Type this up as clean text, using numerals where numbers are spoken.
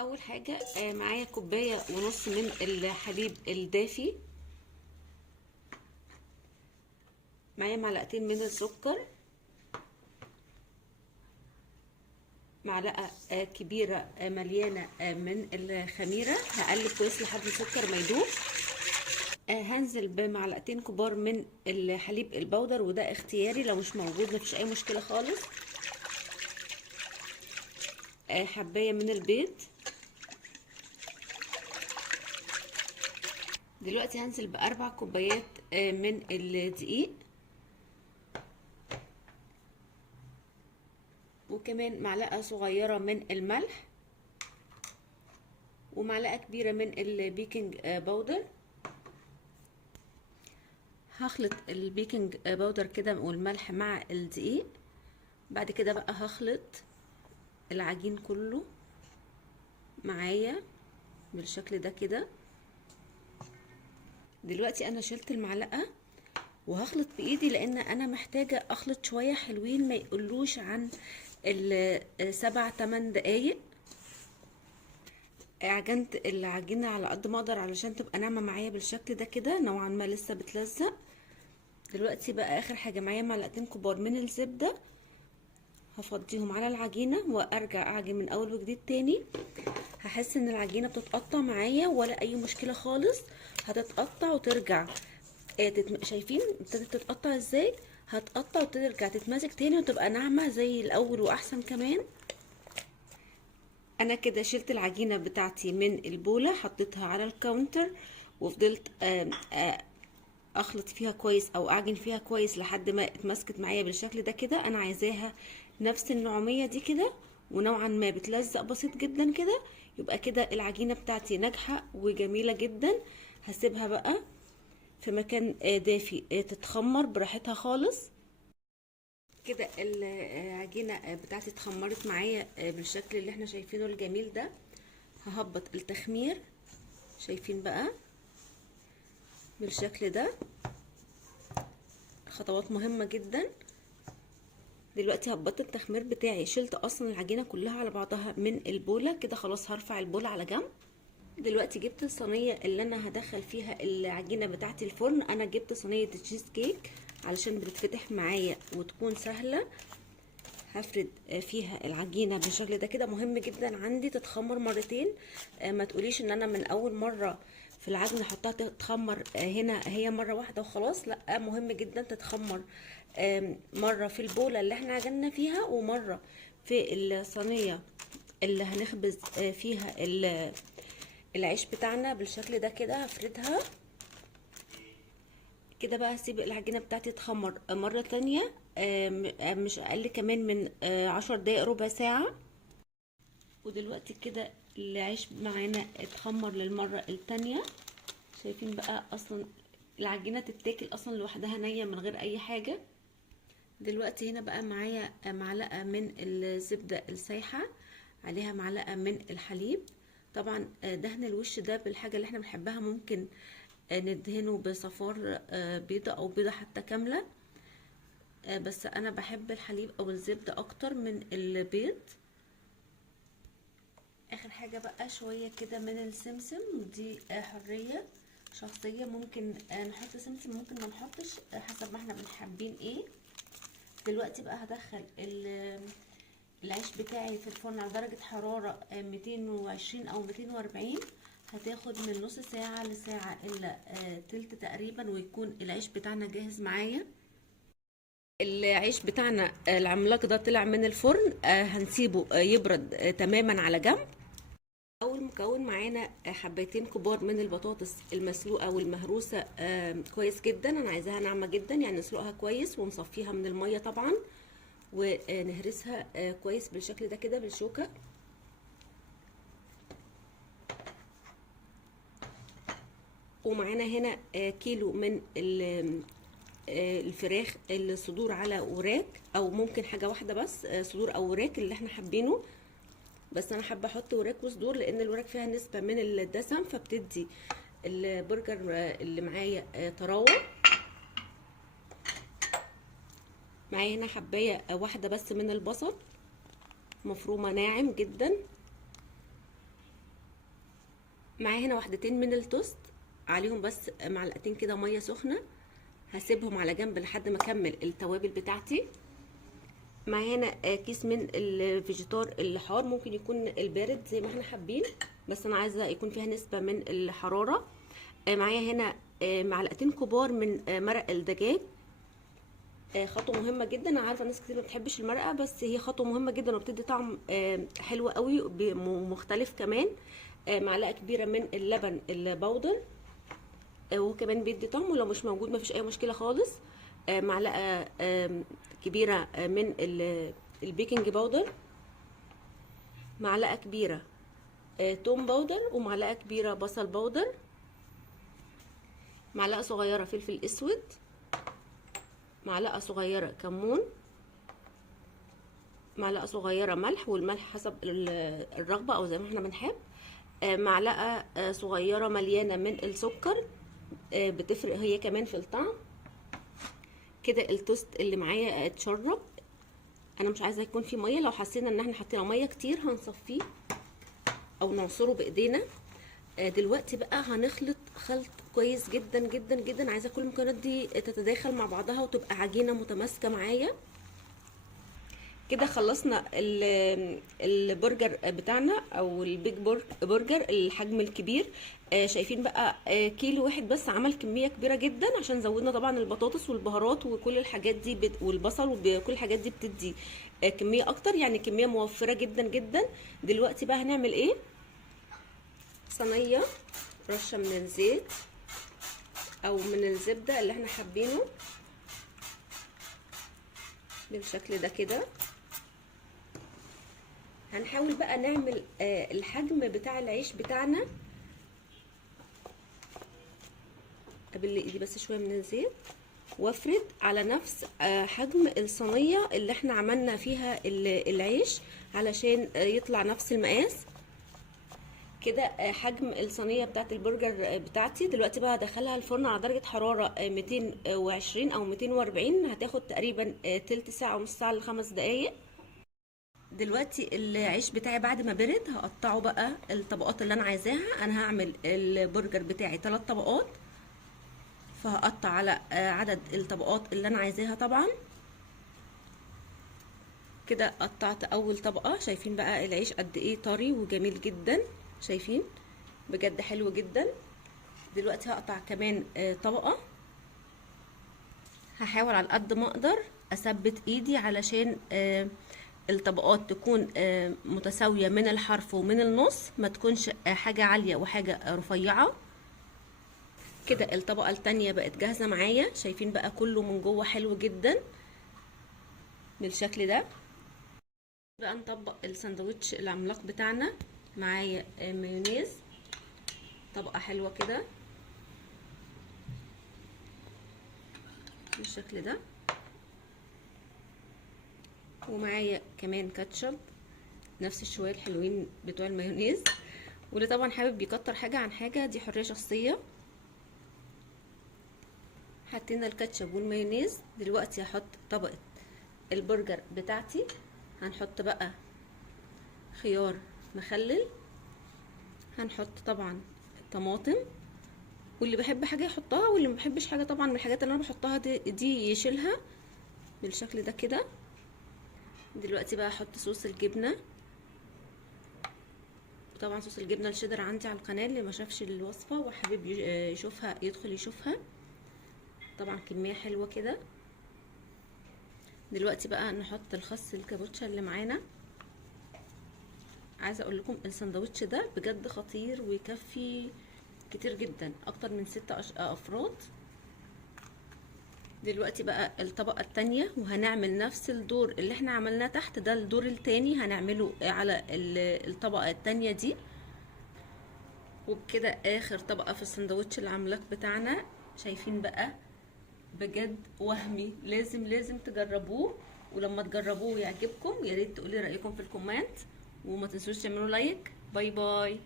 اول حاجه معايا كوبايه ونص من الحليب الدافي. معايا معلقتين من السكر، معلقه كبيره مليانه من الخميره. هقلب كويس لحد السكر ما يدوب. هنزل بمعلقتين كبار من الحليب البودر، وده اختياري، لو مش موجود مفيش اي مشكله خالص. حبايه من البيض. دلوقتي هنزل باربع كوبايات من الدقيق، وكمان معلقه صغيره من الملح، ومعلقه كبيره من البيكنج باودر. هخلط البيكنج باودر كده والملح مع الدقيق. بعد كده بقى هخلط العجين كله معايا بالشكل ده كده. دلوقتي انا شلت المعلقه وهخلط بايدي، لان انا محتاجه اخلط شويه حلوين، ما يقلوش عن 7-8 دقايق. عجنت العجينه على قد ما اقدر علشان تبقى ناعمه معايا بالشكل ده كده، نوعا ما لسه بتلزق. دلوقتي بقى اخر حاجه معايا معلقتين كبار من الزبده، هفضيهم على العجينه وارجع اعجن من اول وجديد تاني. هحس ان العجينه بتتقطع معايا ولا اي مشكله خالص، هتتقطع وترجع. شايفين ابتدت تتقطع ازاي؟ هتقطع وترجع تتماسك تاني وتبقى ناعمه زي الاول واحسن كمان. انا كده شلت العجينه بتاعتي من البوله، حطيتها على الكاونتر وفضلت اخلط فيها كويس او اعجن فيها كويس لحد ما اتمسكت معايا بالشكل ده كده. انا عايزاها نفس النعوميه دي كده، ونوعا ما بتلزق بسيط جدا كده. يبقى كده العجينه بتاعتي ناجحه وجميله جدا. هسيبها بقى في مكان دافي تتخمر براحتها خالص. كده العجينه بتاعتي اتخمرت معايا بالشكل اللي احنا شايفينه الجميل ده. ههبط التخمير، شايفين بقى بالشكل ده. خطوات مهمة جدا. دلوقتي هبطت التخمير بتاعي، شلت اصلا العجينة كلها على بعضها من البولة كده. خلاص هرفع البولة على جنب. دلوقتي جبت الصينية اللي انا هدخل فيها العجينة بتاعتي الفرن. انا جبت صينية تشيز كيك علشان بتتفتح معايا وتكون سهلة. هفرد فيها العجينة بالشكل ده كده. مهم جدا عندي تتخمر مرتين. ما تقوليش ان انا من اول مرة في العجن احطها تتخمر هنا هي مره واحده وخلاص. لا، مهم جدا تتخمر مره في البوله اللي احنا عجننا فيها، ومره في الصينيه اللي هنخبز فيها العيش بتاعنا بالشكل ده كده. هفردها كده بقى. هسيب العجينه بتاعتي تتخمر مره تانية، مش اقل كمان من 10 دقايق ربع ساعه. ودلوقتي كده العيش معانا اتخمر للمره التانية. شايفين بقى اصلا العجينه تتاكل اصلا لوحدها نيه من غير اي حاجه. دلوقتي هنا بقى معايا معلقه من الزبده السايحه، عليها معلقه من الحليب. طبعا دهن الوش ده بالحاجه اللي احنا بنحبها، ممكن ندهنه بصفار بيضه او بيضه حتى كامله، بس انا بحب الحليب او الزبده اكتر من البيض. اخر حاجه بقى شويه كده من السمسم، ودي حريه شخصيه، ممكن نحط سمسم ممكن ما نحطش حسب ما احنا بنحبين ايه. دلوقتي بقى هدخل العيش بتاعي في الفرن على درجه حراره 220 او 240. هتاخد من نص ساعه لساعه الا تلت تقريبا، ويكون العيش بتاعنا جاهز معايا. العيش بتاعنا العملاق ده طلع من الفرن. هنسيبه يبرد تماما على جنب. اول مكون معانا حبايتين كبار من البطاطس المسلوقه والمهروسه كويس جدا. انا عايزاها ناعمه جدا، يعني نسلقها كويس ونصفيها من الميه طبعا، ونهرسها كويس بالشكل ده كده بالشوكه. ومعانا هنا كيلو من الفراخ الصدور على وراك، او ممكن حاجه واحده بس صدور او وراك اللي احنا حابينه. بس انا حابه احط وراك وصدور لان الوراك فيها نسبه من الدسم، فبتدي البرجر اللي معايا طراوه. معايا هنا حبايه واحده بس من البصل مفرومه ناعم جدا. معايا هنا واحدتين من التوست، عليهم بس معلقتين كده ميه سخنه، هسيبهم على جنب لحد ما اكمل التوابل بتاعتي. معايا هنا كيس من الفيجيتار الحار، ممكن يكون البارد زي ما احنا حابين، بس انا عايزه يكون فيها نسبه من الحراره. معايا هنا معلقتين كبار من مرق الدجاج. خطوه مهمه جدا، انا عارفه ناس كتير ما بتحبش المرقه، بس هي خطوه مهمه جدا وبتدي طعم حلو قوي ومختلف كمان. معلقه كبيره من اللبن البودر، وهو كمان بيدي طعم، ولو مش موجود مفيش اي مشكله خالص. معلقه كبيره من البيكنج باودر، معلقه كبيره توم باودر، ومعلقه كبيره بصل باودر، معلقه صغيره فلفل اسود، معلقه صغيره كمون، معلقه صغيره ملح، والملح حسب الرغبه او زي ما احنا بنحب. معلقه صغيره مليانه من السكر، بتفرق هي كمان في الطعم. كده التوست اللي معايا اتشرب، انا مش عايزه يكون فيه ميه، لو حسينا ان احنا حطينا ميه كتير هنصفيه او نعصره بايدينا. دلوقتي بقى هنخلط خلط كويس جدا جدا جدا، عايزه كل المكونات دي تتداخل مع بعضها وتبقى عجينه متماسكه معايا. كده خلصنا البرجر بتاعنا او البيج برجر الحجم الكبير. شايفين بقى كيلو واحد بس عمل كميه كبيره جدا، عشان زودنا طبعا البطاطس والبهارات وكل الحاجات دي والبصل وكل الحاجات دي بتدي كميه اكتر، يعني كميه موفره جدا جدا. دلوقتي بقى هنعمل ايه؟ صينيه رشه من الزيت او من الزبده اللي احنا حابينه بالشكل ده كده. هنحاول بقى نعمل الحجم بتاع العيش بتاعنا. ابل ايدي بس شويه من الزيت وافرد على نفس حجم الصينيه اللي احنا عملنا فيها العيش علشان يطلع نفس المقاس كده. حجم الصينيه بتاعت البرجر بتاعتي. دلوقتي بقى هدخلها الفرن على درجه حراره 220 او 240، هتاخد تقريبا تلت ساعه ونص ساعه ل5 دقايق. دلوقتي العيش بتاعي بعد ما برد هقطعه بقى الطبقات اللي انا عايزاها. انا هعمل البرجر بتاعي 3 طبقات، فهقطع على عدد الطبقات اللي انا عايزاها طبعا. كده قطعت اول طبقة. شايفين بقى العيش قد ايه طري وجميل جدا، شايفين بجد حلو جدا. دلوقتي هقطع كمان طبقة. هحاول على قد ما اقدر اثبت ايدي علشان الطبقات تكون متساوية من الحرف ومن النص، ما تكونش حاجة عالية وحاجة رفيعة. كده الطبقة التانية بقت جاهزة معايا. شايفين بقى كله من جوه حلو جدا بالشكل ده. بقى نطبق الساندوتش العملاق بتاعنا. معايا مايونيز، طبقة حلوة كده بالشكل ده، ومعايا كمان كاتشب نفس الشوية الحلوين بتوع المايونيز. واللي طبعا حابب يكتر حاجة عن حاجة دي حرية شخصية. حطينا الكاتشب والمايونيز. دلوقتي هحط طبقة البرجر بتاعتي. هنحط بقى خيار مخلل، هنحط طبعا طماطم، واللي بحب حاجة يحطها واللي مبحبش حاجة طبعا من الحاجات اللي انا بحطها دي يشيلها بالشكل ده كده. دلوقتي بقى احط صوص الجبنة، وطبعا صوص الجبنة الشيدر عندي على القناة، اللي ما شافش الوصفة وحابب يشوفها يدخل يشوفها. طبعا كمية حلوة كده. دلوقتي بقى نحط الخس الكابوتشا اللي معانا. عايزه اقول لكم الساندوتش ده بجد خطير ويكفي كتير جدا، اكتر من 6 افراد. دلوقتي بقى الطبقه التانية، وهنعمل نفس الدور اللي احنا عملناه تحت ده، الدور التاني هنعمله على الطبقه التانية دي. وبكده اخر طبقه في الساندوتش العملاق بتاعنا. شايفين بقى بجد وهمي، لازم تجربوه، ولما تجربوه ويعجبكم يا ريت تقولي رايكم في الكومنت، وما تنسوش تعملوا لايك. باي باي.